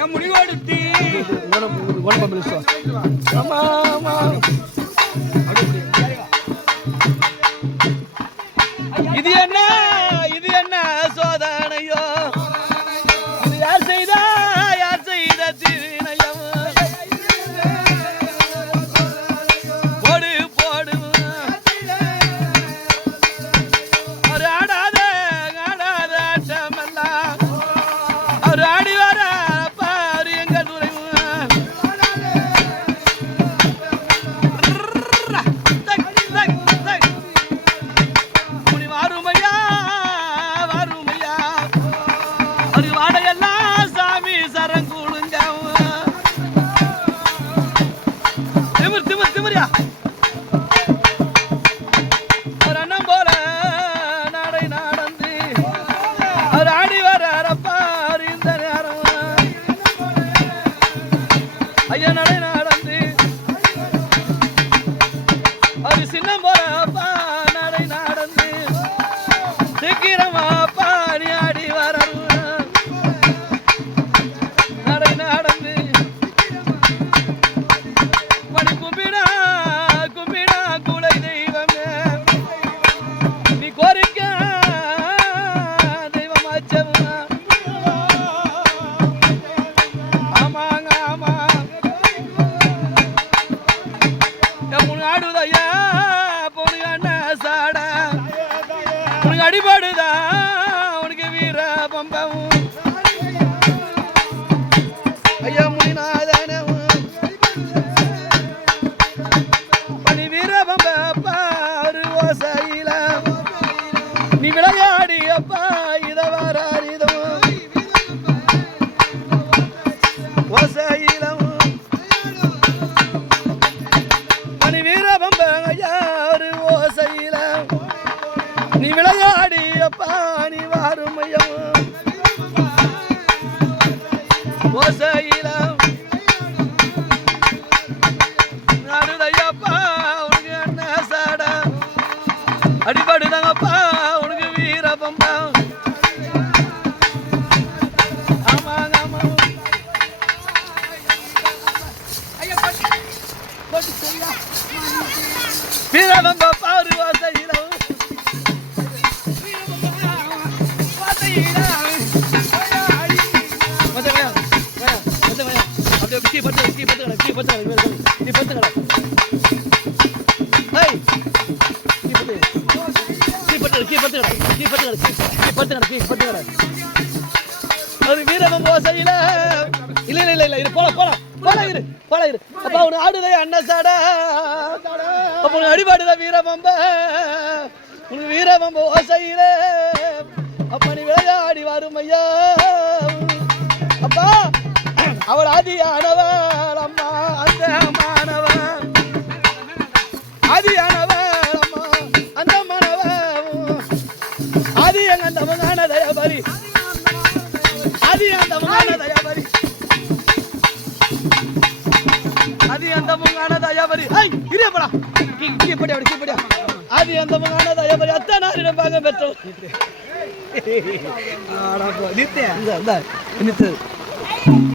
என் ஐயா நடை அடிபடுதா? வீரபம்ப பாரு ஓசையில மத்த வயா வயா மத்த வயா அப்படியே கீ பத்து கீ பத்து கீ பத்து கீ பத்து ஹேய் கீ பத்து கீ பத்து கீ பத்து கீ பத்து கீ பத்து கீ ஒரு வீரமும் வீரபம்ப ஓசையில இல்ல இல்ல இல்ல இல்ல இரு போல போல போல இரு போல இரு. அப்ப அவனு ஆடுதே அண்ணன் சாட. அப்ப உனக்கு அடிபாடுத வீரபம்ப உனக்கு வீரபம்ப ஓசையில அப்ப நீ விளையாடி வரும் ஐயா. அப்பா அவள் ஆதியானவள் அம்மா அந்த மாணவன். ஆதியானவள் அம்மா அந்த மாணவன். ஆதி எங்க அந்த மகானதை மகான தயாபரி ஐய் இரியப்படா கீப்படி அப்படி கீப்படியா ஆதி அந்த மகான தயாபரி அத்தனை பாக பெற்றோம் இந்த இந்த